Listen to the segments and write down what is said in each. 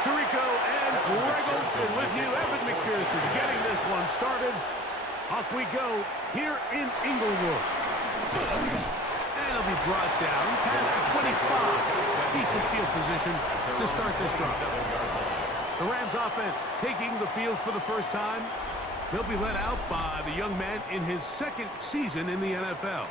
Tirico and Greg Olsen with you. Evan McPherson getting this one started. Off we go here in Inglewood. And it'll be brought down past the 25. Decent field position to start this drive. The Rams offense taking the field for the first time. They'll be led out by the young man in his second season in the NFL.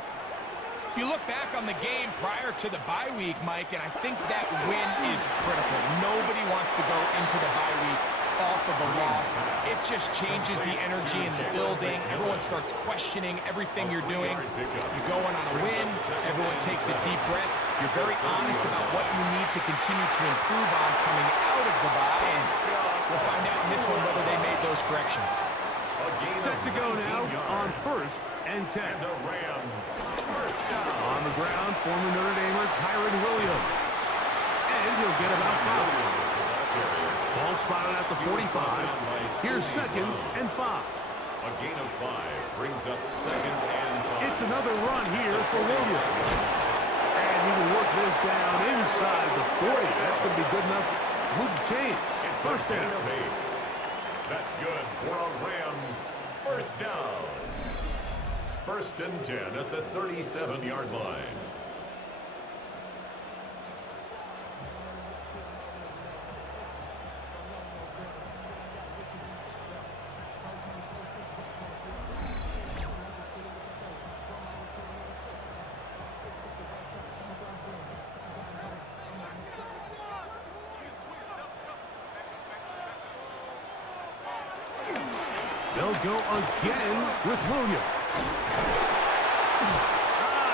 You look back on the game prior to the bye week, Mike, and I think that win is critical. Nobody wants to go into the bye week off of a loss. It just changes the energy in the building. Everyone starts questioning everything you're doing. You go on a win. Everyone takes a deep breath. You're very honest about what you need to continue to improve on coming out of the bye, and we'll find out in this one whether they made those corrections. Set to go now on 1st and 10. On the ground, former Notre Damer Kyron Williams. And he'll get about 5. Ball spotted at the 45. Here's 2nd and 5. A gain of 5 brings up 2nd and 5. It's another run here for Williams. And he will work this down inside the 40. That's going to be good enough to move the chains. First down. That's good for a Rams first down. 1st and 10 at the 37-yard line. They'll go again with Williams.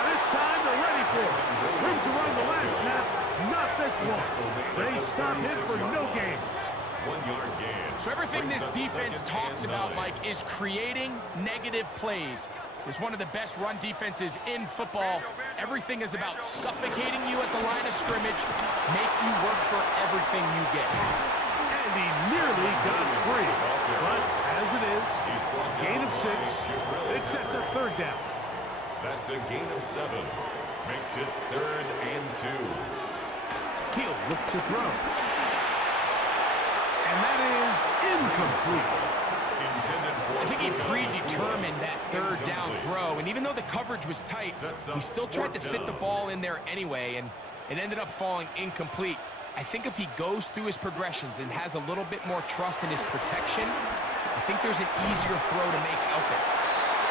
This time they're ready for it. Room to run the last snap. Not this one. They stop him for no gain. 1-yard gain. So everything this defense talks about, Mike, is creating negative plays. It's one of the best run defenses in football. Everything is about suffocating you at the line of scrimmage, make you work for everything you get. And he nearly got free. But as it is, gain of 6. It sets a 3rd down. That's a gain of 7. Makes it 3rd and 2. He'll look to throw. And that is incomplete. I think he predetermined that 3rd down throw, and even though the coverage was tight, he still tried to fit the ball in there anyway, and it ended up falling incomplete. I think if he goes through his progressions and has a little bit more trust in his protection, I think there's an easier throw to make out there.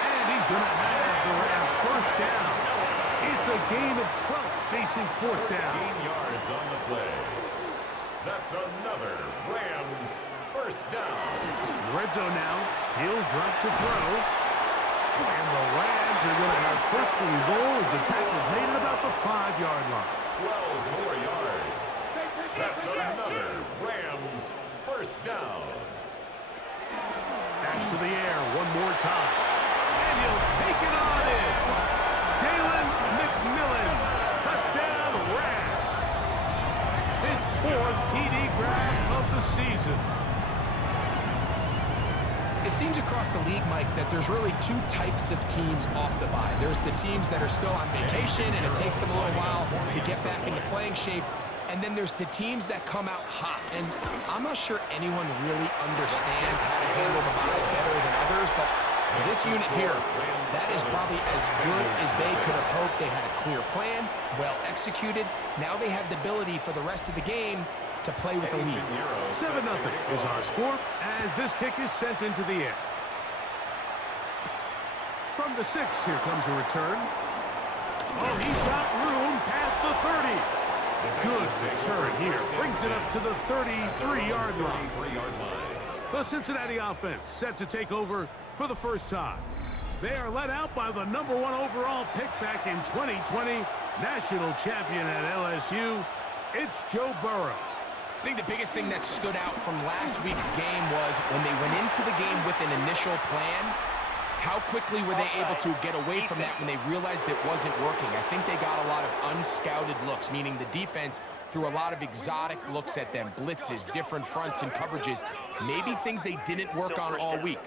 And he's going to have the Rams first down. It's a gain of 12 facing 4th down. 14 yards on the play. That's another Rams first down. Red zone now. He'll drop to throw. And the Rams are going to have 1st and goal as the tackle's made at about the 5-yard line. 12 more yards. That's another Rams first down. Back to the air one more time. And he'll take it on in. Jalen McMillan. Touchdown Rams. His 4th TD grab of the season. It seems across the league, Mike, that there's really 2 types of teams off the bye. There's the teams that are still on vacation and it takes them a little while to get back into playing shape. And then there's the teams that come out hot. And I'm not sure anyone really understands how to handle the bye better than others, but this unit here, that is probably as good as they could have hoped. They had a clear plan, well executed. Now they have the ability for the rest of the game to play with a lead. 7-0 is our score as this kick is sent into the air. From the 6, here comes a return. Oh, he's got room past the 30. Good return here. Brings it up to the 33-yard line. The Cincinnati offense set to take over for the first time. They are led out by the #1 overall pick back in 2020, national champion at LSU. It's Joe Burrow. I think the biggest thing that stood out from last week's game was when they went into the game with an initial plan, how quickly were they able to get away from that when they realized it wasn't working? I think they got a lot of unscouted looks, meaning the defense threw a lot of exotic looks at them, blitzes, different fronts and coverages, maybe things they didn't work on all week.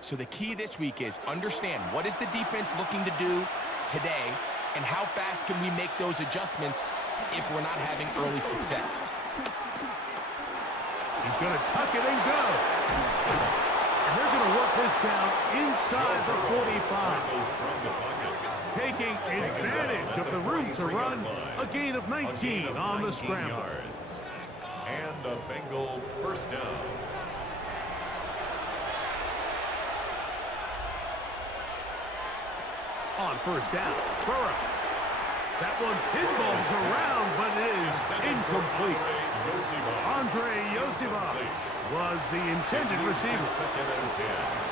So the key this week is understand what is the defense looking to do today and how fast can we make those adjustments if we're not having early success. He's going to tuck it and go. And they're going to work this down inside the 45. Taking advantage of the room to run. A gain of 19 on the scramble. And a Bengal first down. On first down, Burrow. That one pinballs around, but it is incomplete. Andre Yosivich was the intended receiver.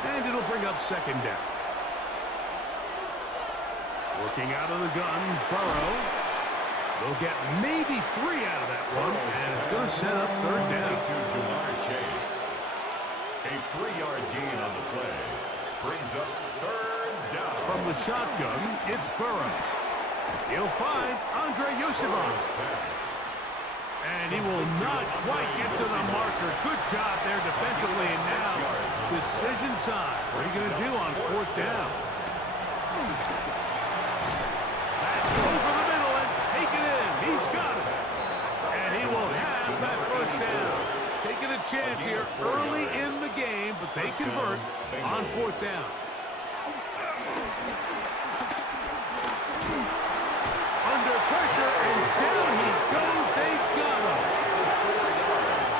And it'll bring up second down. Working out of the gun, Burrow. They'll get maybe 3 out of that one, and it's going to set up third down. To Jamar Chase. A 3-yard gain on the play. Brings up third down. From the shotgun, it's Burrow. He'll find Andre Yosivich. And he will not quite get to the marker. Good job there defensively, and now decision time. What are you going to do on fourth down? That's over the middle and take it in. He's got it. And he will have that first down. Taking a chance here early in the game, but they convert on fourth down. Under pressure, and down he goes. They got him.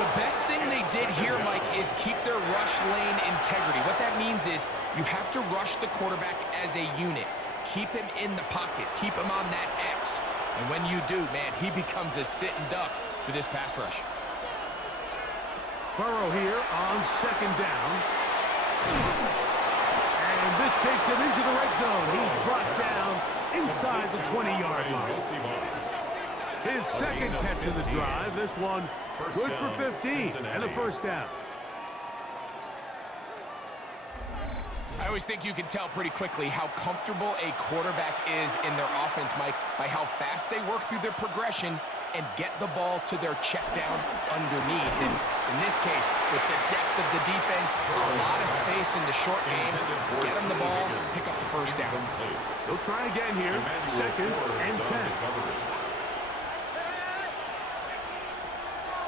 The best thing they did here, Mike, is keep their rush lane integrity. What that means is you have to rush the quarterback as a unit. Keep him in the pocket. Keep him on that X. And when you do, man, he becomes a sitting duck for this pass rush. Burrow here on second down. And this takes him into the red zone. He's brought down inside the 20-yard line. His second catch of the drive. This one good for 15 and a first down. I always think you can tell pretty quickly how comfortable a quarterback is in their offense, Mike, by how fast they work through their progression and get the ball to their check down underneath. And in this case, with the depth of the defense, a lot of space in the short game, get them the ball, pick up the first down. They'll try again here, second and 10.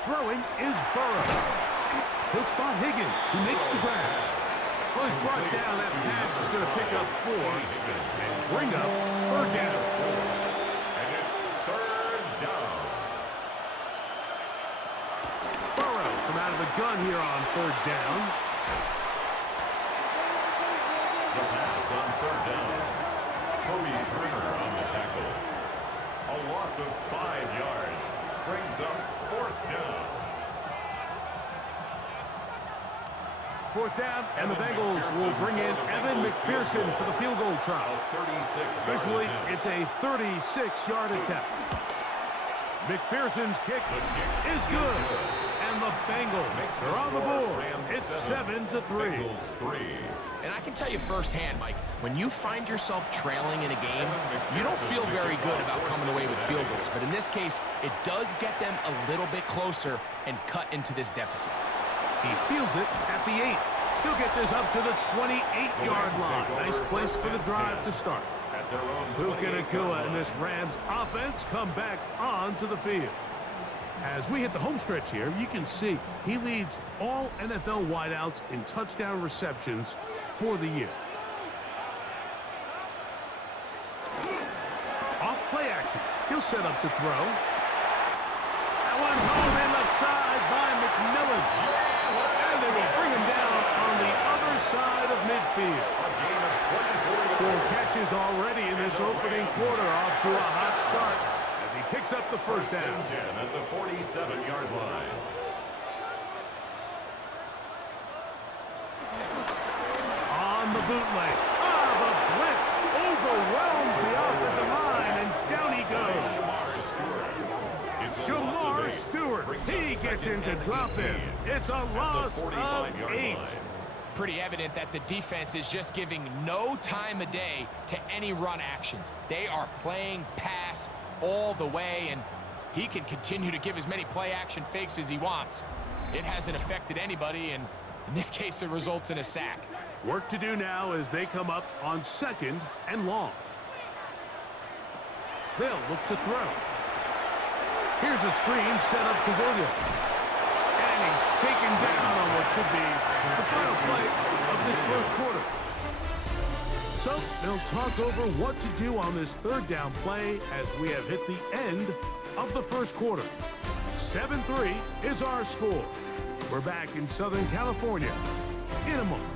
Throwing is Burrow. He'll spot Higgins, who makes the grab. Well, he's brought down. That pass is going to pick up 4 and bring up third down. And it's third down. Burrow from out of the gun here on third down. The pass on third down. Cody Turner on the tackle. A loss of 5 yards brings up fourth down. Fourth down, and the Bengals will bring in Evan McPherson for the field goal try. Officially, it's a 36-yard attempt. McPherson's kick is good. And the Bengals are on the board. It's 7-3. And I can tell you firsthand, Mike, when you find yourself trailing in a game, you don't feel very good about coming away with field goals. But in this case, it does get them a little bit closer and cut into this deficit. He fields it at the 8. He'll get this up to the 28-yard line. Nice place for the drive to start. Puka Nacua and this Rams offense come back onto the field. As we hit the home stretch here, you can see he leads all NFL wideouts in touchdown receptions for the year. Off play action. He'll set up to throw. That one's home in the side by McMillan. And they will bring him down on the other side of midfield. 4 catches already in this opening quarter, off to a hot start as he picks up the first down. 10 at the 47-yard line. On the bootleg. The blitz overwhelms the offensive line, and down he goes. Jamar Stewart, he gets in to drop him. It's a loss of 8. Pretty evident that the defense is just giving no time of day to any run actions. They are playing pass all the way, and he can continue to give as many play action fakes as he wants. It hasn't affected anybody, and in this case, it results in a sack. Work to do now as they come up on second and long. They'll look to throw. Here's a screen set up to Williams. And And he's taken down on what should be the final play of this first quarter. So they'll talk over what to do on this third down play as we have hit the end of the first quarter. 7-3 is our score. We're back in Southern California in a moment.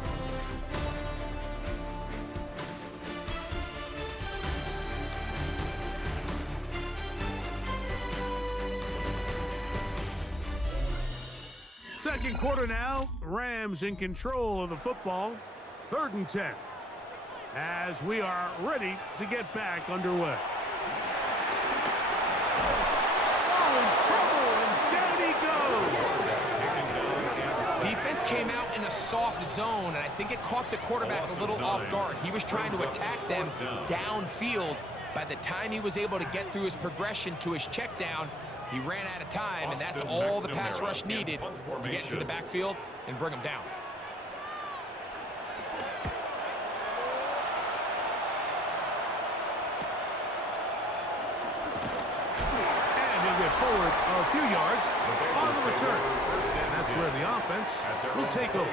Second quarter now. Rams in control of the football. 3rd and 10. As we are ready to get back underway. Oh, in trouble, and down he goes. Defense came out in a soft zone, and I think it caught the quarterback a little off guard. He was trying to attack them downfield. By the time he was able to get through his progression to his check down, he ran out of time, and that's all the pass rush needed to get to the backfield and bring him down. And he'll get forward a few yards on the return. And that's where the offense will take over.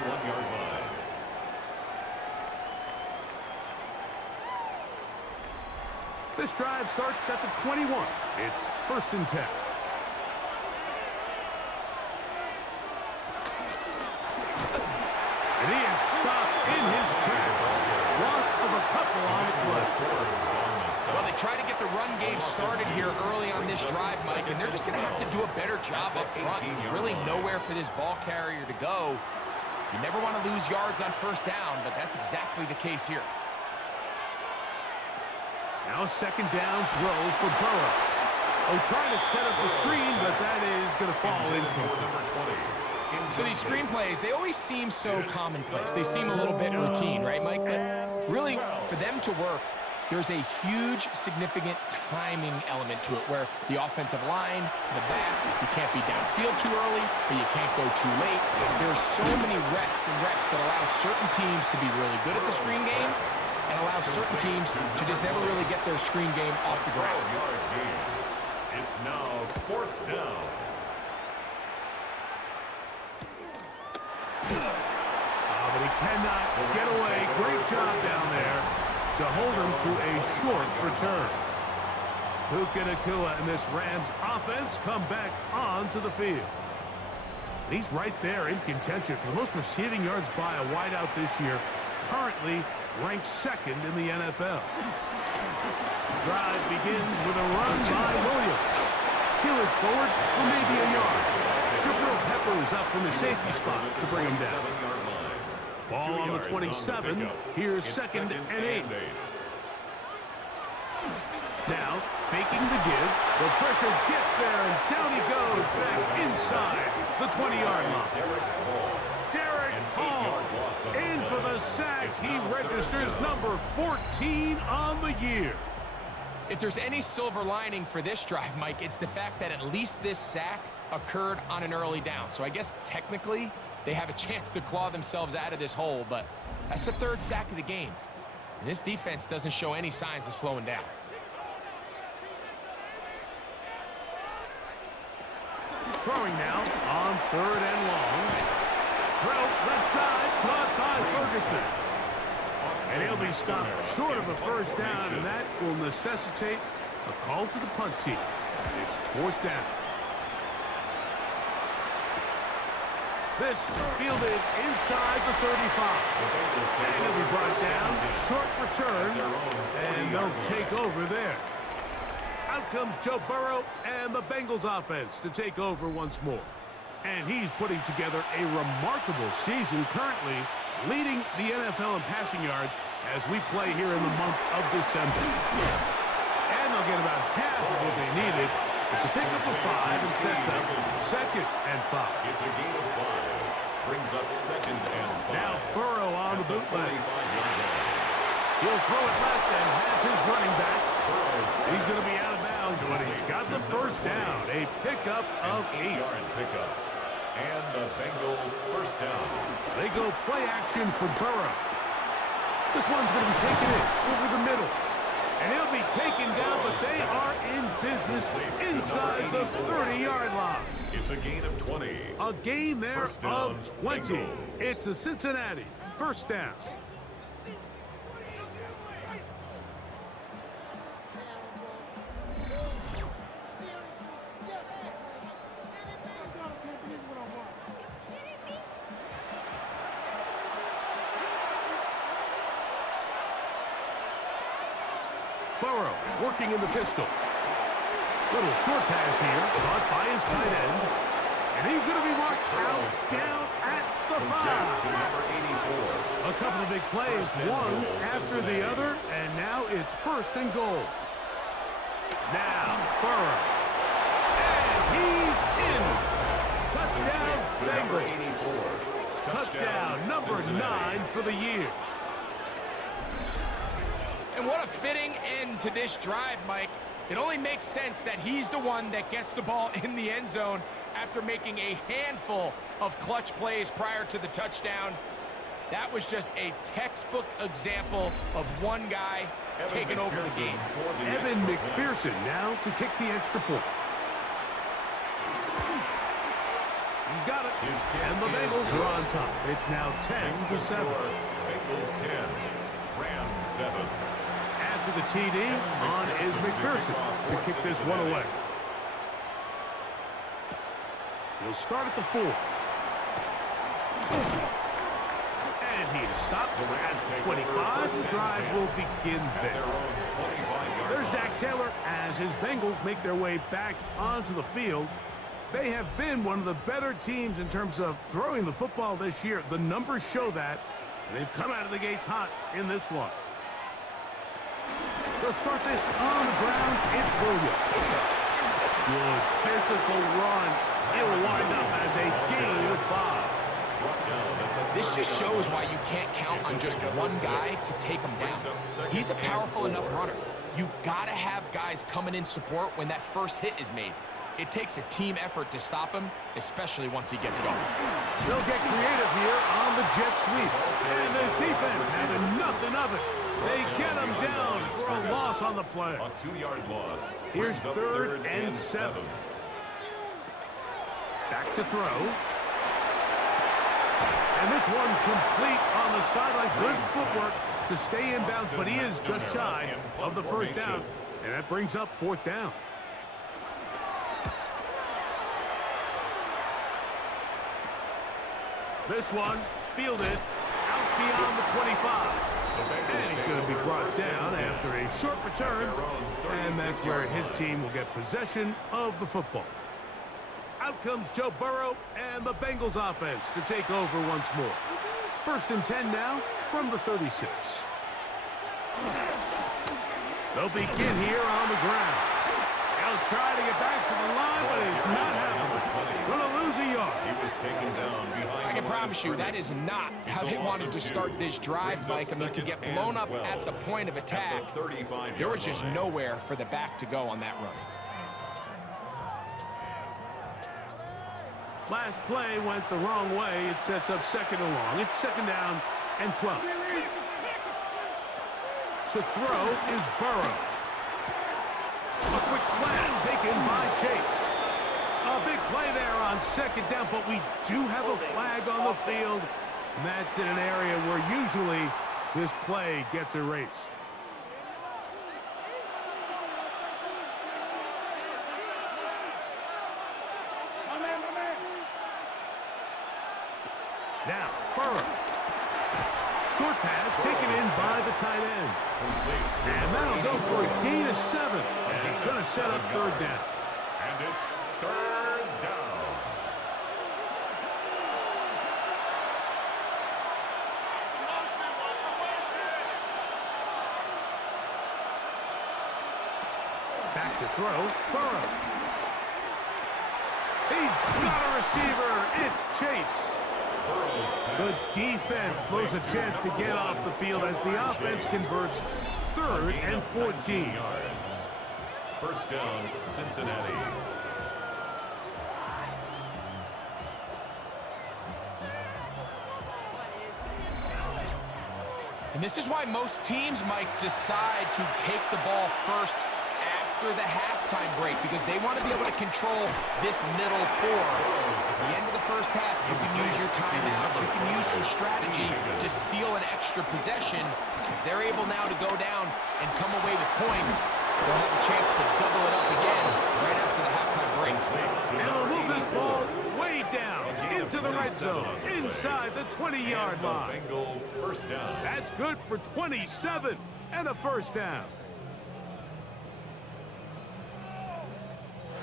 This drive starts at the 21. It's 1st and 10. And he is stopped in his tracks. Loss of a couple on the play. Well, they try to get the run game started here early on this drive, Mike, and they're just going to have to do a better job up front. There's really nowhere for this ball carrier to go. You never want to lose yards on 1st down, but that's exactly the case here. Now 2nd down throw for Burrow. Oh, trying to set up the screen, but that is going to fall incomplete. So these screenplays, they always seem so commonplace. They seem a little bit routine, right, Mike? But really, for them to work, there's a huge, significant timing element to it where the offensive line, the back, you can't be downfield too early, but you can't go too late. There's so many reps and reps that allow certain teams to be really good at the screen game and allow certain teams to just never really get their screen game off the ground. It's now 4th down. But he cannot get away. Great job down there to hold him to a short return. Puka Nacua and this Rams offense come back onto the field. He's right there in contention for the most receiving yards by a wideout this year. Currently ranked 2nd in the NFL. Drive begins with a run by Williams. He'll look forward for maybe a yard. Jabril Peppers up from the safety spot to bring him down. Ball on the 27. Here's 2nd and 8. Now, faking the give. The pressure gets there, and down he goes back inside the 20-yard line. Derek Hall in for the sack. He registers number 14 on the year. If there's any silver lining for this drive, Mike, it's the fact that at least this sack occurred on an early down. So I guess technically they have a chance to claw themselves out of this hole, but that's the 3rd sack of the game. And this defense doesn't show any signs of slowing down. Throwing now on 3rd and long. Throw left side, caught by Ferguson. And he'll be stopped short of a 1st down, and that will necessitate a call to the punt team. It's 4th down. This fielded inside the 35. And he'll be brought down. Short return, and they'll take over there. Out comes Joe Burrow and the Bengals offense to take over once more. And he's putting together a remarkable season, currently leading the NFL in passing yards as we play here in the month of December. And they'll get about half of what they needed. It's a pickup of 5 and sets up 2nd and 5. It's a gain of 5. Brings up 2nd and 5. Now Burrow on the bootleg. He'll throw it left and has his running back. He's going to be out of bounds, but he's got the 1st down. A pickup of 8. Pickup. And the Bengal 1st down. They go play action for Burrow. This one's going to be taken in over the middle. And he'll be taken down, but they are in business inside the 30-yard line. It's a gain of 20. A A gain there First down, of 20. Bengals. It's a Cincinnati first down. Burrow working in the pistol. Little short pass here, caught by his tight end. And he's going to be marked out down at the 5. To number 84. A couple of big plays, one after the other, and now it's first and goal. Now, Burrow. And he's in. Touchdown, Number Bengals. 84. Touchdown number Cincinnati. 9 for the year. And what a fitting end to this drive, Mike. It only makes sense that he's the one that gets the ball in the end zone after making a handful of clutch plays prior to the touchdown. That was just a textbook example of one guy taking over the game. Evan McPherson now to kick the extra point. He's got it. And the Bengals are on top. It's now 10-7. Bengals 10, Rams 7. After the TD, on is McPherson to kick this one away. He'll start at the 4. And he is stopped at 25. The drive will begin there. There's Zach Taylor as his Bengals make their way back onto the field. They have been one of the better teams in terms of throwing the football this year. The numbers show that. And they've come out of the gates hot in this one. They'll start this on the ground. It's Williams. Good physical run. It'll wind up as a gain of 5. This just shows why you can't count on just one guy to take him down. He's a powerful enough runner. You've got to have guys coming in support when that first hit is made. It takes a team effort to stop him, especially once he gets going. They'll get creative here on the jet sweep. And this defense having nothing of it. They get him down for a loss on the play. A 2-yard loss. Here's 3rd and 7. Back to throw. And this one complete on the sideline. Good footwork to stay in bounds, but he is just shy of the first down. And that brings up 4th down. This one fielded out beyond the 25. And he's going to be brought down after a short return. And that's where his team will get possession of the football. Out comes Joe Burrow and the Bengals offense to take over once more. 1st and 10 now from the 36. They'll begin here on the ground. They'll try to get back to the line, but it's not happening. Going to lose a yard. He was taken down behind. I can promise you that is not how they wanted to start this drive, Mike. I mean, to get blown up at the point of attack, there was just nowhere for the back to go on that run. Last play went the wrong way. It sets up 2nd and long. It's 2nd down and 12. To throw is Burrow. A quick slant taken by Chase. A big play there on 2nd down, but we do have a flag on the field. And that's in an area where usually this play gets erased. Now, Burrow. Short pass taken in by the tight end. And that'll go for a gain of 7. And it's going to set up 3rd down. And it's 3rd down. Back to throw, Burrow. He's got a receiver. It's Chase. The defense blows a chance to get off the field as the offense converts 3rd and 14. 1st down, Cincinnati. And this is why most teams might decide to take the ball first after the halftime break because they want to be able to control this middle four. At the end of the first half, you can use your timeouts. You can use some strategy to steal an extra possession. If they're able now to go down and come away with points, they'll have a chance to double it up again right after the halftime break. And they'll move this ball way down into the red zone, inside the 20-yard line. First down. That's good for 27 and a first down.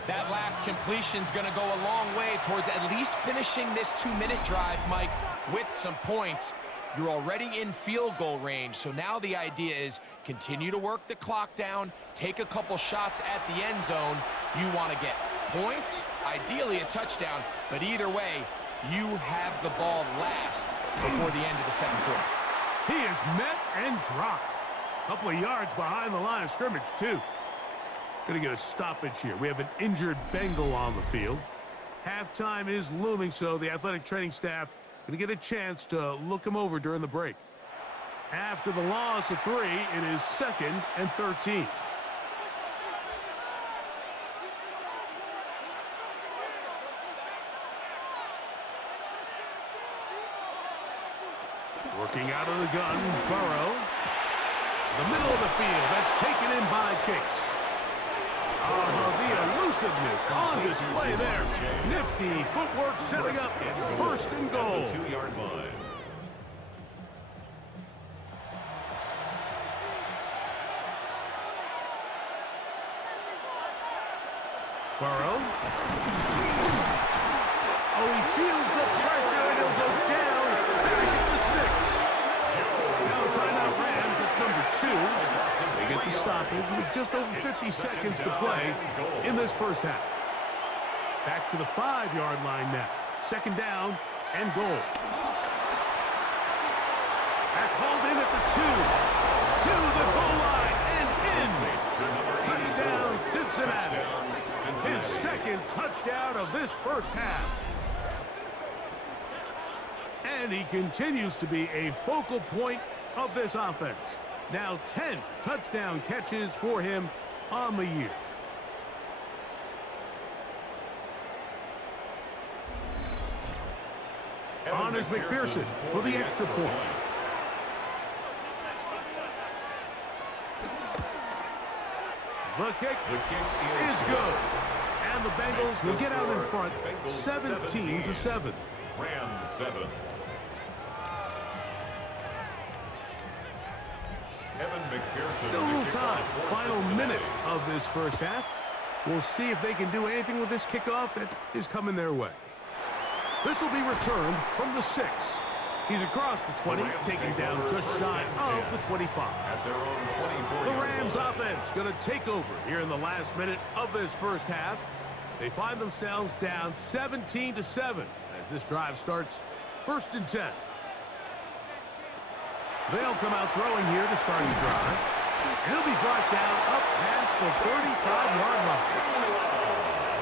That last completion's going to go a long way towards at least finishing this 2-minute drive, Mike, with some points. You're already in field goal range, so now the idea is continue to work the clock down, take a couple shots at the end zone. You want to get points, ideally a touchdown, but either way, you have the ball last before the end of the second quarter. He is met and dropped. A couple of yards behind the line of scrimmage, too. Going to get a stoppage here. We have an injured Bengal on the field. Halftime is looming, so the athletic training staff going to get a chance to look him over during the break. After the loss of 3, it is 2nd and 13. Working out of the gun, Burrow. The middle of the field, that's taken in by Chase. The elusiveness on display there. Nifty footwork setting up first and goal. 2-yard line. Burrow. Oh, he feels the pressure and he'll go down back at the 6. Now timeout Rams, that's number 2. They get the stoppage with just over 50 seconds to play in this first half. Back to the 5-yard line now. 2nd down and goal. That's hauled in at the 2. To the goal line and in. Touchdown Cincinnati. His 2nd touchdown of this first half. And he continues to be a focal point of this offense. Now 10 touchdown catches for him on the year. On is McPherson for the extra point. The kick is good. And the Bengals will get out in front 17-7. Rams 7. Still a little time. Final minute of this first half. We'll see if they can do anything with this kickoff that is coming their way. This will be returned from the 6. He's across the 20, taking down just shy of the 25. At their own 24. The Rams offense going to take over here in the last minute of this first half. They find themselves down 17-7 as this drive starts 1st and 10. They'll come out throwing here to start the drive. He'll be brought down up past the 35-yard line.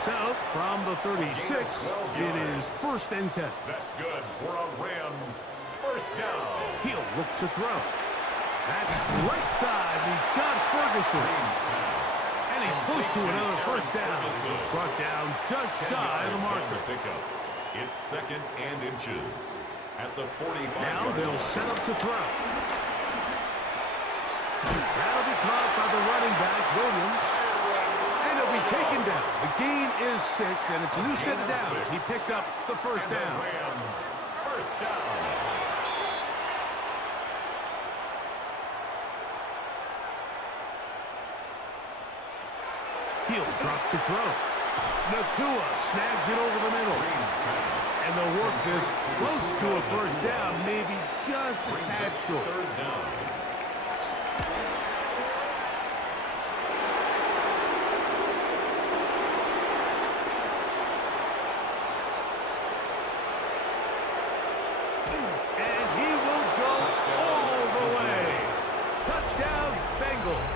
So, from the 36, it is 1st and 10. That's good for a Rams first down. He'll look to throw. That's right side. He's got Ferguson. And he's close to another first down. He's brought down just shy of the marker. It's 2nd and inches. At the 45. Now they'll set up to throw. That'll be caught by the running back, Wilkins. And it'll be taken down. The gain is 6, and it's a new set of downs. He picked up the first down. Rams first down. He'll drop to throw. Nacua snags it over the middle. And they'll work this close to a first down, maybe just a tad short. 3rd down. And he will go all the way. Touchdown, Bengals.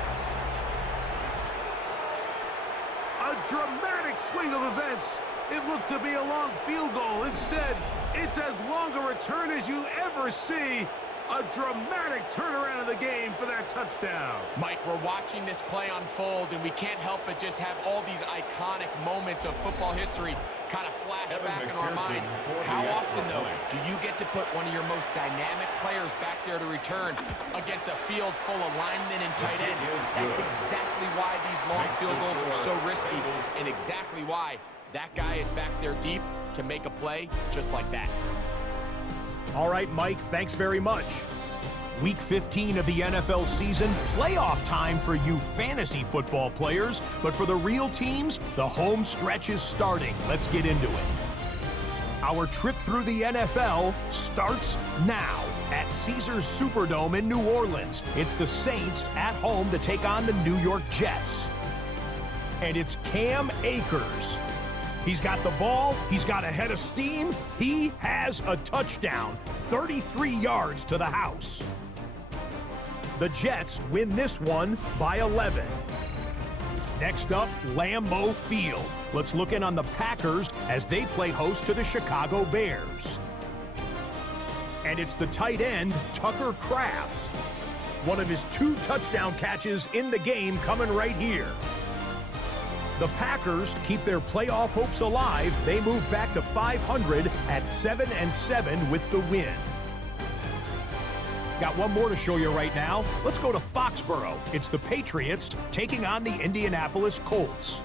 A dramatic swing of events. It looked to be a long field goal. Instead, it's as long a return as you ever see. A dramatic turnaround of the game for that touchdown. Mike, we're watching this play unfold, and we can't help but just have all these iconic moments of football history kind of flash back in our minds. How often, though, do you get to put one of your most dynamic players back there to return against a field full of linemen and tight ends? That's exactly why these long field goals are so risky, and exactly why that guy is back there deep to make a play just like that. All right, Mike, thanks very much. Week 15 of the NFL season, playoff time for you fantasy football players, but for the real teams, the home stretch is starting. Let's get into it. Our trip through the NFL starts now at Caesars Superdome in New Orleans. It's the Saints at home to take on the New York Jets. And it's Cam Akers. He's got the ball, he's got a head of steam, he has a touchdown, 33 yards to the house. The Jets win this one by 11. Next up, Lambeau Field. Let's look in on the Packers as they play host to the Chicago Bears. And it's the tight end, Tucker Kraft. One of his 2 touchdown catches in the game coming right here. The Packers keep their playoff hopes alive. They move back to 500 at 7-7 with the win. Got one more to show you right now. Let's go to Foxborough. It's the Patriots taking on the Indianapolis Colts.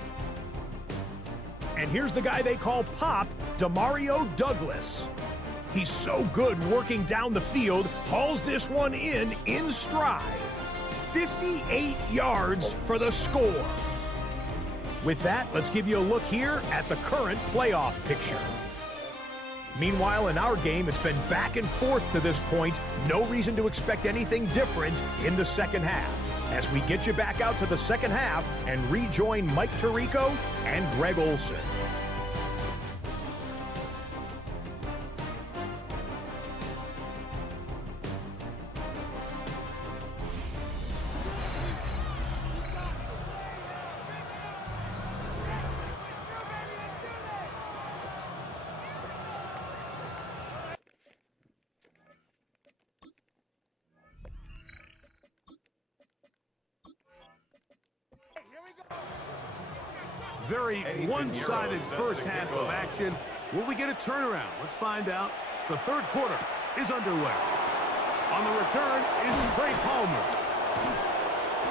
And here's the guy they call Pop, Demario Douglas. He's so good working down the field, hauls this one in stride. 58 yards for the score. With that, let's give you a look here at the current playoff picture. Meanwhile, in our game, it's been back and forth to this point. No reason to expect anything different in the second half. As we get you back out to the second half and rejoin Mike Tirico and Greg Olson. Very one-sided first half of action. Will we get a turnaround? Let's find out. The third quarter is underway. On the return is Trey Palmer.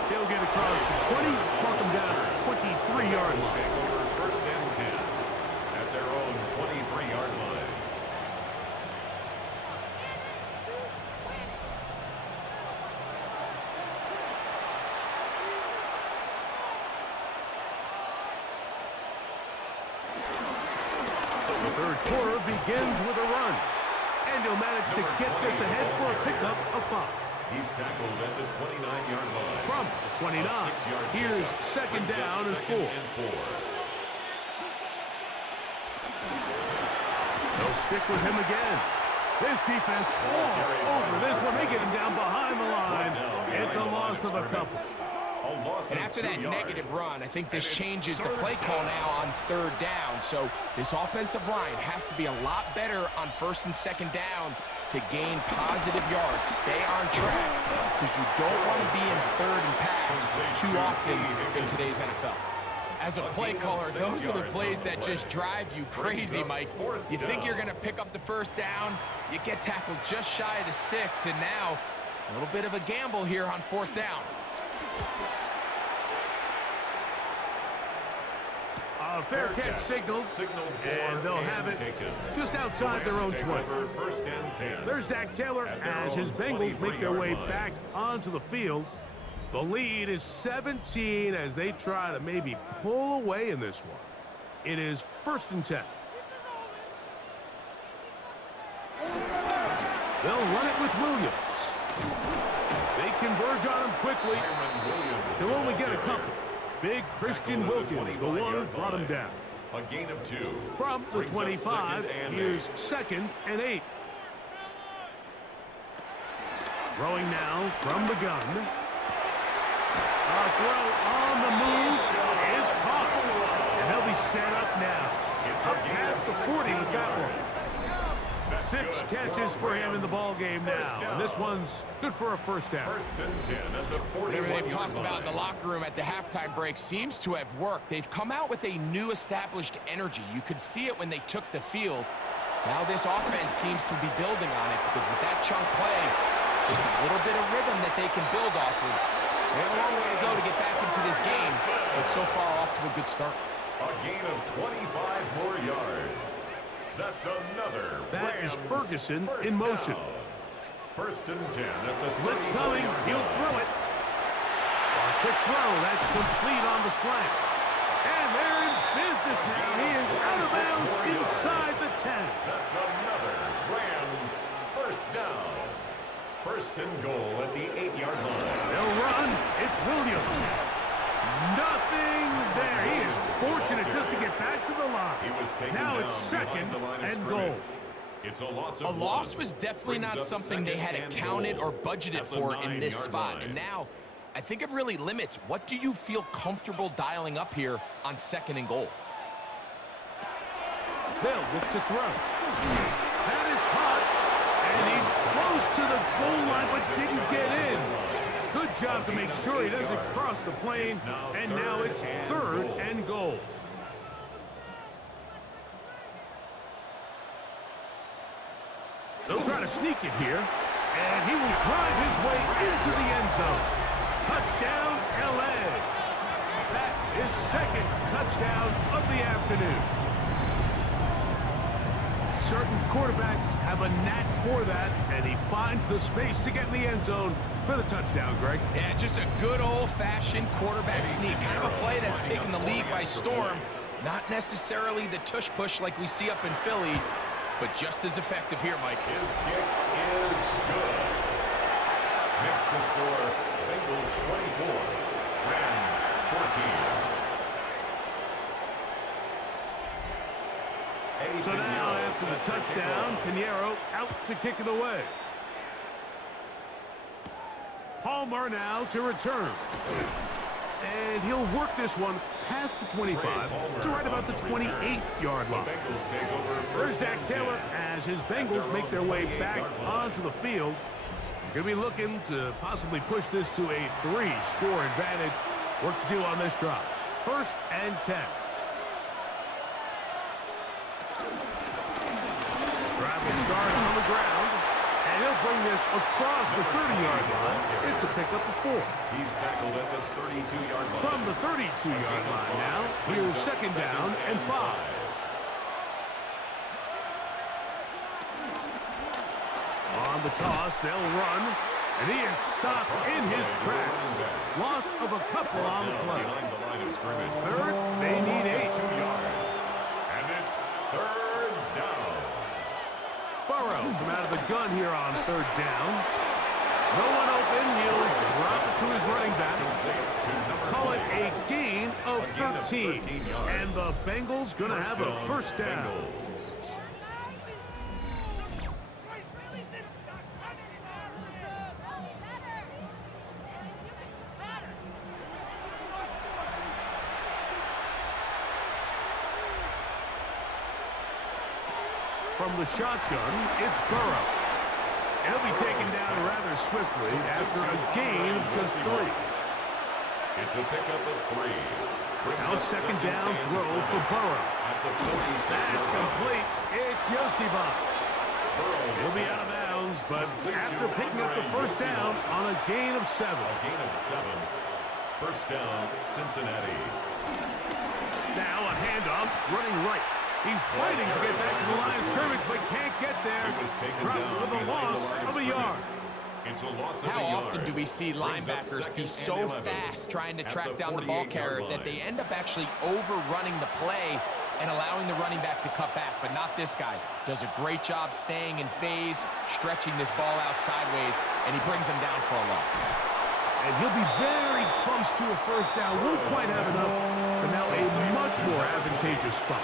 He'll get across the 20, mark him down at the 23-yard line. First and 10 at their own 23-yard line. The third quarter begins with a run. And he'll manage to get this ahead for a pickup of 5. He's tackled at the 29-yard line. From the 29, here's second down and 4. They'll stick with him again. This defense all over this one. They get him down behind the line. It's a loss of a couple. And after that negative run, I think this changes the play call now on third down. So this offensive line has to be a lot better on first and second down to gain positive yards. Stay on track because you don't want to be in third and pass too often in today's NFL. As a play caller, those are the plays that just drive you crazy, Mike. You think you're going to pick up the first down, you get tackled just shy of the sticks, and now a little bit of a gamble here on fourth down. A fair catch signals, and they'll have it just outside their own 20. There's Zach Taylor as his Bengals make their way back onto the field. The lead is 17 as they try to maybe pull away in this one. It is first and 10. They'll run it with Williams. They converge on him quickly. He'll only get a couple. Big Christian Wilkins, the one who brought him down. A gain of 2. From the 25, here's second and 8. Throwing now from the gun. A throw on the move is caught. And they'll be set up now. Up past the 40 with that one. 6 catches for him in the ball game now. And this one's good for a first down. First and 10 at the 41-yard line. Whatever they've talked about in the locker room at the halftime break seems to have worked. They've come out with a new established energy. You could see it when they took the field. Now this offense seems to be building on it because with that chunk play, just a little bit of rhythm that they can build off of. They have a long way to go to get back into this game, but so far off to a good start. A gain of 25 more yards. That's another. That is Rams Ferguson first in motion. down. First and 10 at the Blitz coming. 34-yard He'll line. throw it. A quick throw. That's complete on the slant. And they're in business now. He is out of bounds inside the 10. That's another Rams first down. First and goal at the 8-yard line. They'll run. It's Williams. Nothing there. He is fortunate just to get back to the line. He was taken Now down it's second behind the line of and scrimmage. goal. It's a loss of A loss one. was definitely Brings not up something they had second and accounted goal or budgeted at the for in this 9-yard spot. line. And now, I think it really limits. What do you feel comfortable dialing up here on second and goal? They'll look to throw. That is caught. And he's close to the goal line, but didn't get in. Good job to make sure he doesn't cross the plane. And now it's third and goal. They'll try to sneak it here. And he will drive his way into the end zone. Touchdown, L.A. That is second touchdown of the afternoon. Certain quarterbacks have a knack for that, and he finds the space to get in the end zone for the touchdown, Greg. Yeah, just a good old-fashioned quarterback sneak. Kind of a play that's taken the league by storm. Not necessarily the tush-push like we see up in Philly, but just as effective here, Mike. His kick is good. Makes the score Bengals 24, Rams 14. So now, after the touchdown, Pinheiro out to kick it away. Palmer now to return. And he'll work this one past the 25 to right about the 28-yard line. There's Zach Taylor as his Bengals make their way back onto the field. Going to be looking to possibly push this to a 3-score advantage. Work to do on this drive. First and 10. Drive will start on the ground, and he'll bring this across the 30-yard line. It's a pickup of 4. He's tackled at the 32-yard line. From the 32-yard line now, here's second down and 5. On the toss, they'll run, and he is stopped in his tracks. Loss of a couple on the play. Behind the line of scrimmage. Third, they need 8. 2 yards. And it's third down. Burrow from out of the gun here on third down. No one open. He'll drop it to his running back. Call it a gain of 13. And the Bengals going to have a first down. From the shotgun, it's Burrow. He'll be taken down rather swiftly after a gain of just 3. It's a pickup of 3. Now second down throw for Burrow. At the 46. That's complete. It's Yosiva. He'll be out of bounds, but after picking up the first down on a gain of 7. A gain of 7. First down, Cincinnati. Now a handoff, running right. He's fighting to get back to the line of scrimmage, but can't get there. Dropped for the loss of a yard. It's a loss of How a yard. often do we see Brings up linebackers be second so and 11 fast trying to at track the down the ball 48-yard carrier line. that they end up actually overrunning the play and allowing the running back to cut back, but not this guy. Does a great job staying in phase, stretching this ball out sideways, and he brings him down for a loss. And he'll be very close to a first down. Won't quite have enough, but now a much more advantageous spot.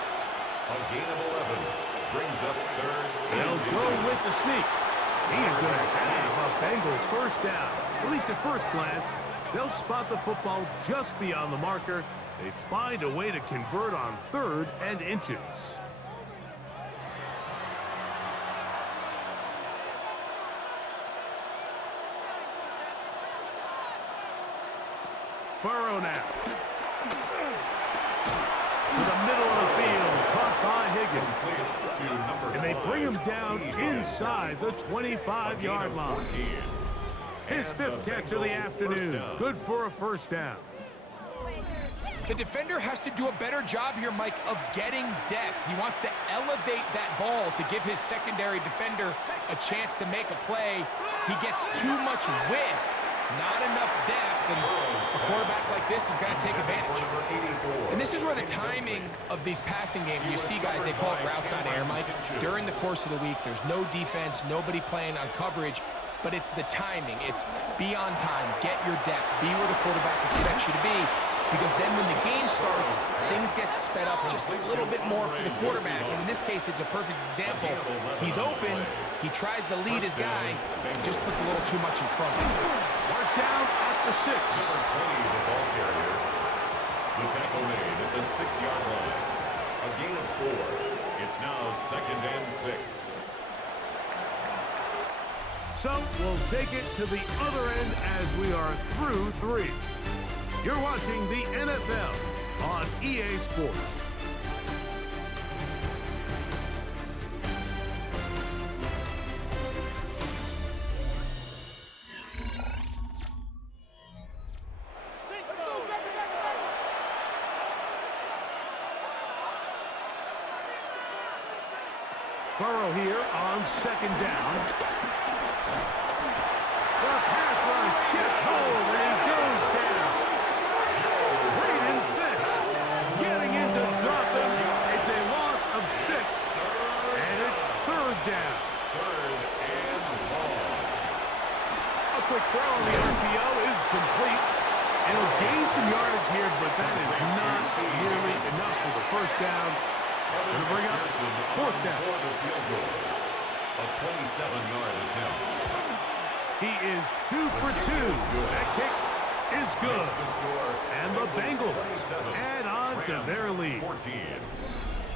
A gain of 11 brings up third. They'll go with the sneak. He is going to have a Bengals first down. At least at first glance, they'll spot the football just beyond the marker. They find a way to convert on 3rd and inches. Burrow now. To the middle of the field, caught by Higgins. And they bring him down inside the 25-yard line. His fifth catch of the afternoon. Good for a first down. The defender has to do a better job here, Mike, of getting depth. He wants to elevate that ball to give his secondary defender a chance to make a play. He gets too much width, not enough depth, and a quarterback like this is going to take advantage. And this is where the timing of these passing games, you see guys, they call it routes on air, Mike. During the course of the week, there's no defense, nobody playing on coverage, but it's the timing. It's be on time, get your depth, be where the quarterback expects you to be. Because then when the game starts, things get sped up just a little bit more for the quarterback. And in this case, it's a perfect example. He's open. He tries to lead his guy. Just puts a little too much in front of him. Mark down at the 6. Number 20, the ball carrier. The tackle made at the 6-yard line. A gain of 4. It's now 2nd and 6. So we'll take it to the other end as we are through 3. You're watching the NFL on EA Sports. Burrow here on 2nd down. The pass rush gets hold and he goes down. Getting into Johnson. It's a loss of 6. And it's 3rd down. 3rd and long. A quick throw on the RPO is complete. It'll gain some yardage here, but that is not nearly enough for the first down. It's going to bring up 4th down. A 27-yard attempt. He is 2 for 2. That kick is good. And the Bengals add on to their lead.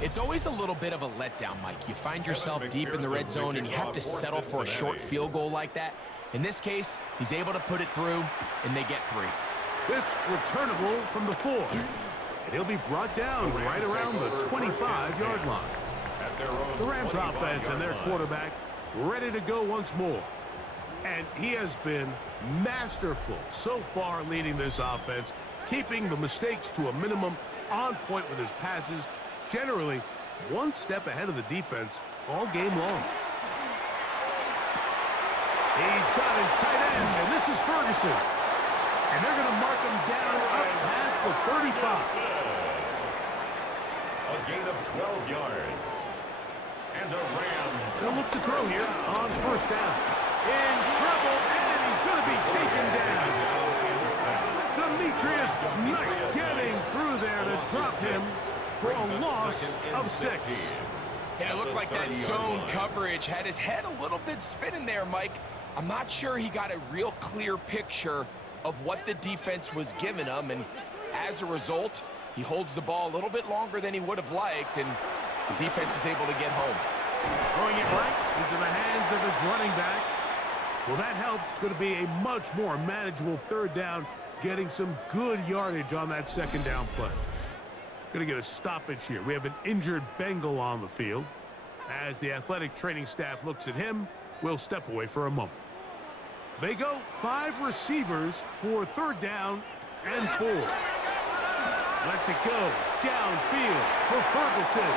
It's always a little bit of a letdown, Mike. You find yourself deep in the red zone and you have to settle for a short field goal like that. In this case, he's able to put it through, and they get 3. This returnable from the 4. And he'll be brought down right around the 25-yard line. The Rams offense and their quarterback ready to go once more. And he has been masterful so far leading this offense, keeping the mistakes to a minimum, on point with his passes, generally one step ahead of the defense all game long. He's got his tight end, and this is Ferguson. And they're going to mark him down up past the 35. A gain of 12 yards. And the Rams. They'll look to throw here on 1st down. In trouble, and he's going to be taken down. Demetrius Knight getting through there to drop him for a loss of 6. And it looked like that zone coverage had his head a little bit spinning there, Mike. I'm not sure he got a real clear picture of what the defense was giving him, and as a result, he holds the ball a little bit longer than he would have liked, and the defense is able to get home. Throwing it right into the hands of his running back. Well, that helps. It's going to be a much more manageable 3rd down, getting some good yardage on that 2nd down play. Going to get a stoppage here. We have an injured Bengal on the field. As the athletic training staff looks at him, we'll step away for a moment. They go 5 receivers for 3rd down and 4. Lets it go downfield for Ferguson.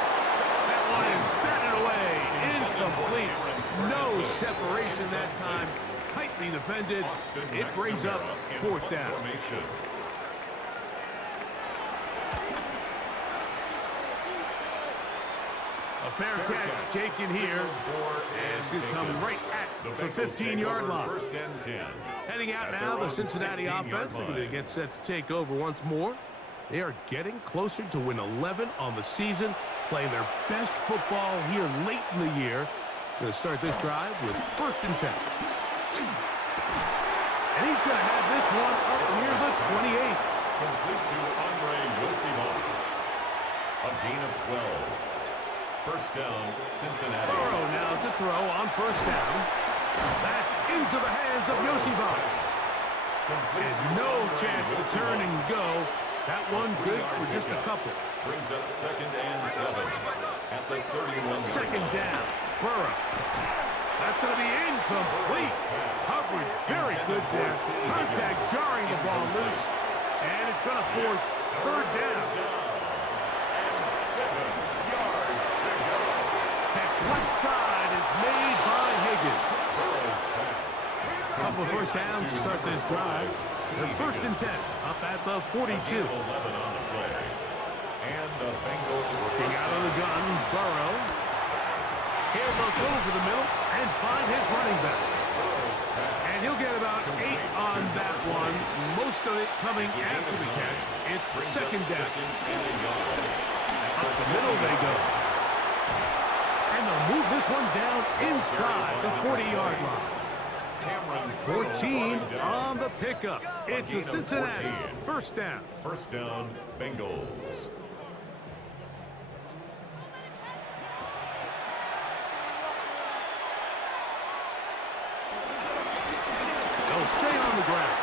That one is batted away. Incomplete. No separation that time. Tightly defended. It brings up 4th down. A fair catch taken here, and it's going to come right at the 15-yard line. Heading out now, the Cincinnati offense are going to get set to take over once more. They are getting closer to win 11 on the season, playing their best football here late in the year. Going to start this drive with 1st and 10. And he's going to have this one up near the 28. Complete to Andre Yosibon. A gain of 12. 1st down, Cincinnati. Burrow now to throw on 1st down. That's into the hands of Yosibon. And no chance to turn and go. That one good for just a couple. Brings up 2nd and 7 at the 31. Second down. Burrow. That's going to be incomplete. Coverage very good there. Contact jarring the ball loose. And it's going to force 3rd down. And 7 yards to go. Catch left side is made by Higgins. Burrow's pass. Couple of first downs to start this drive. They're 1st and 10, up at the 42. 11 on the play. And the Bengals Working out of the gun, Burrow. He'll look over the middle and find his running back. And he'll get about 8 on that one. Most of it coming after the catch. It's 2nd down. Up the middle they go. And they'll move this one down inside the 40-yard line. 14 on the pickup. It's a Cincinnati 1st down. 1st down, Bengals. They'll stay on the ground.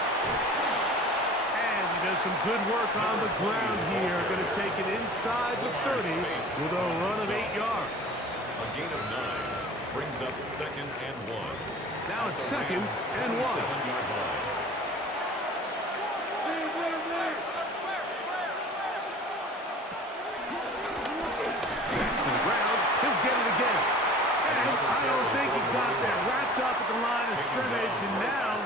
And he does some good work on the ground here. Going to take it inside the 30 with a run of 8 yards. A gain of 9 brings up 2nd and 1. Now it's 2nd and 1. 7-yard line. Back to the ground. He'll get it again. And I don't think he got that wrapped up at the line of scrimmage. And now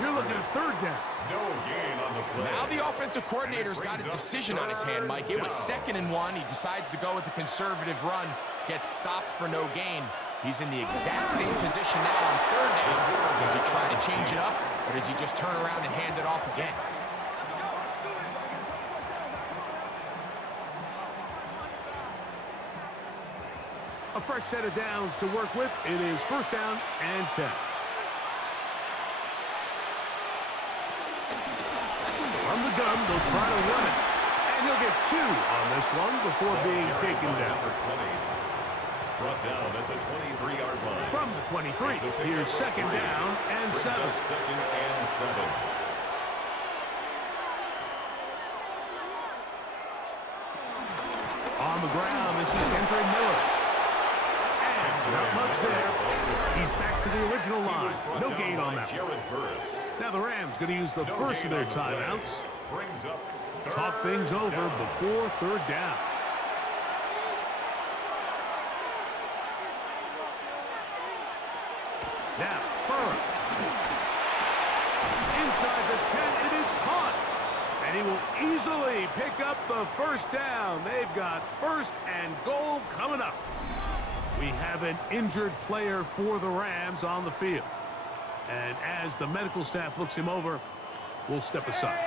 you're looking at 3rd down. No gain on the play. Now the offensive coordinator's got a decision on his hand, Mike. It was 2nd and 1. He decides to go with the conservative run. Gets stopped for no gain. He's in the exact same position now on 3rd down. Does he try to change it up, or does he just turn around and hand it off again? A fresh set of downs to work with. It is 1st down and 10. From the gun, they'll try to run it. And he'll get 2 on this one before being taken down. Brought down at the 23-yard line. From the 23, here's 2nd down and 7. 2nd and 7. On the ground, this is Kendrick Miller. And not much there. He's back to the original line. No gain on that one. Now the Rams going to use the first of their timeouts. Brings up Talk things over before 3rd down. Now, Burrow. Inside the 10, it is caught. And he will easily pick up the 1st down. They've got 1st and goal coming up. We have an injured player for the Rams on the field. And as the medical staff looks him over, we'll step aside.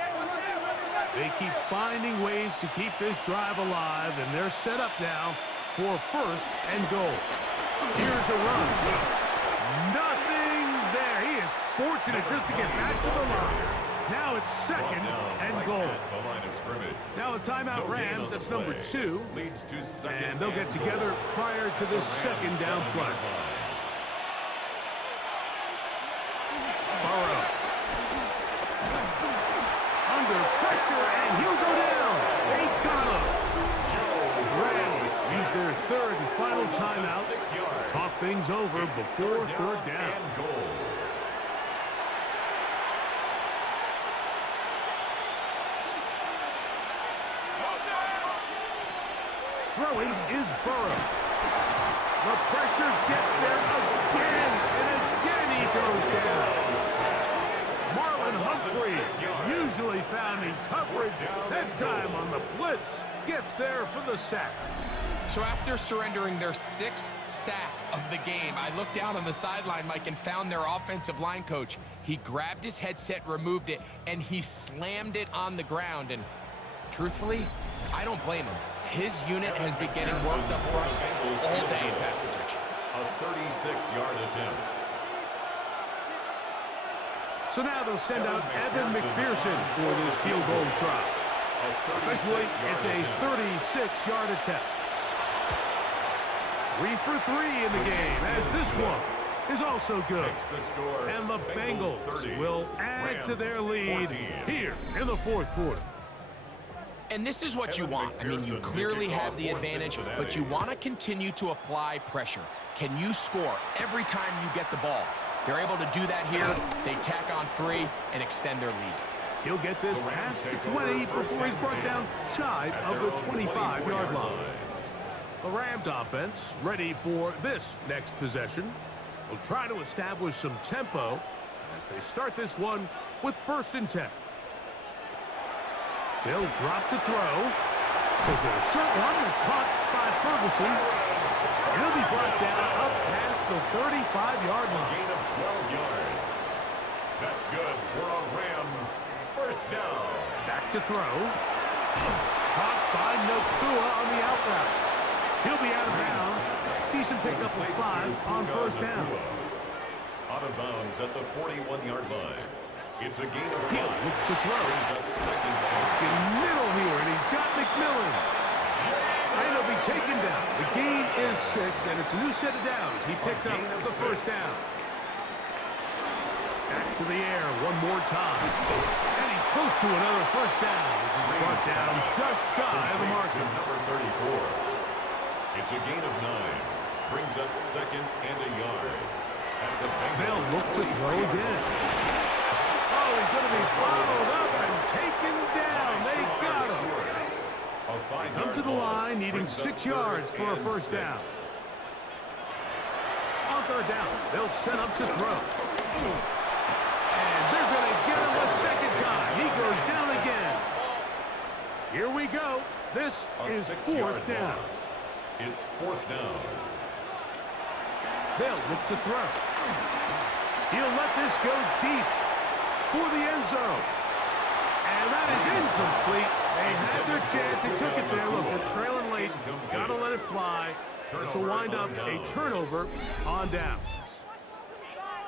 They keep finding ways to keep this drive alive, and they're set up now for 1st and goal. Here's a run. Nothing there. He is fortunate just to get back to the line. Now it's 2nd and goal. Now a timeout Rams, that's number 2. And they'll get together prior to this 2nd down play. Burrow. Under pressure, and he'll go down. They got him. Rams use their 3rd and final timeout. Talk things over before 3rd down. Throwing is Burrow. The pressure gets there again, and again he goes down. Humphrey, usually found in coverage, that time on the blitz, gets there for the sack. So after surrendering their 6th sack of the game, I looked down on the sideline, Mike, and found their offensive line coach. He grabbed his headset, removed it, and he slammed it on the ground. And truthfully, I don't blame him. His unit has been getting worked up front all day in pass protection. A 36-yard attempt. So now they'll send out Evan McPherson for this field goal try. Officially, it's a 36-yard attempt. 3 for 3 in the game as this one is also good. Makes the score. And the Bengals 30, will add to their lead 14. here in the fourth quarter. And this is what you want. I mean, you clearly have the advantage, but you want to continue to apply pressure. Can you score every time you get the ball? They're able to do that here. They tack on 3 and extend their lead. He'll get this past the 20 before he's brought down shy of the 25-yard line. The Rams offense ready for this next possession. They'll try to establish some tempo as they start this one with 1st and 10. They'll drop to throw. There's a short one that's caught by Ferguson. He'll be brought down up past the 35-yard line. Gain of 12 yards. That's good for a Rams 1st down. Back to throw. Caught by Nacua on the out route. He'll be out of bounds. Decent pickup of 5 on 1st down. Out of bounds at the 41-yard line. It's a gain of 5. He'll look to throw. Brings up 2nd down. In middle here, and he's got McMillan. And he'll be taken down. The gain is 6, and it's a new set of downs. He picked up the 1st down. Back to the air one more time. And he's close to another 1st down as he's brought down just shy of the marker. Number 34. It's a gain of 9. Brings up 2nd and a yard. At the They'll look to throw again. Oh, he's going to be followed up and taken down. They got him. Come to the line, needing 6 yards for a 1st down. On 3rd down, they'll set up to throw. And they're going to get him a 2nd time. He goes down again. Here we go. This is 4th down. It's 4th down. They'll look to throw. He'll let this go deep for the end zone. And that is incomplete. They had their chance. They took it there. Look, they're trailing late. Got to let it fly. This will wind up a turnover on downs.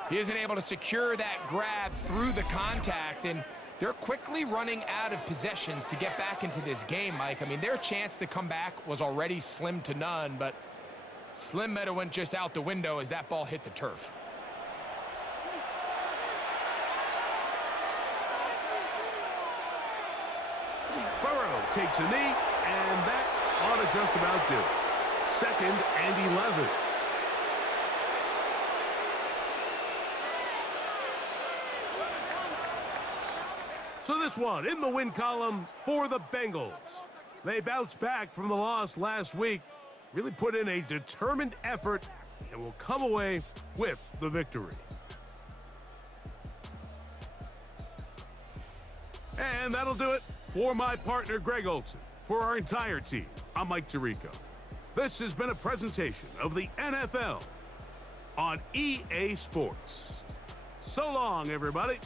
He isn't able to secure that grab through the contact, and they're quickly running out of possessions to get back into this game, Mike. I mean, their chance to come back was already slim to none, but slim might have went just out the window as that ball hit the turf. Burrow takes a knee, and that ought to just about do it. 2nd and 11. So this one in the win column for the Bengals. They bounced back from the loss last week, really put in a determined effort, and will come away with the victory. And that'll do it for my partner, Greg Olson. For our entire team, I'm Mike Tirico. This has been a presentation of the NFL on EA Sports. So long, everybody.